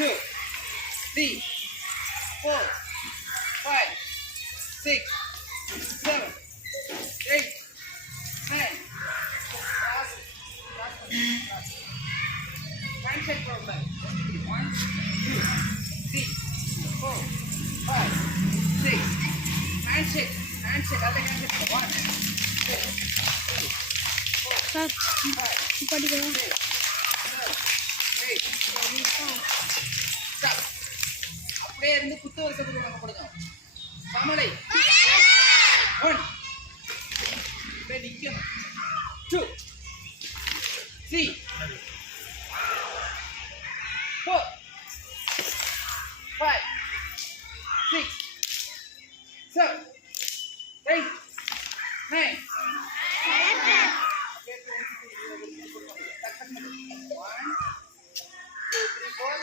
2, 3, 4, 5, 6, 7, 8, 9. Last one. Handshake for one. 1, 2, 3, 4, 5, 6. Handshake. Other handshake. 1, 2, 3, 4, 5, 6, 7, 8. Stop. அப்படியே இருந்து குத்து வருஷத்துக்கு நாங்கள் போடுங்க. சமலை. 1. அப்படியே நிற்கணும். 2, 3, 4, 5, 6, 7, 8, 9. One, two, three, four.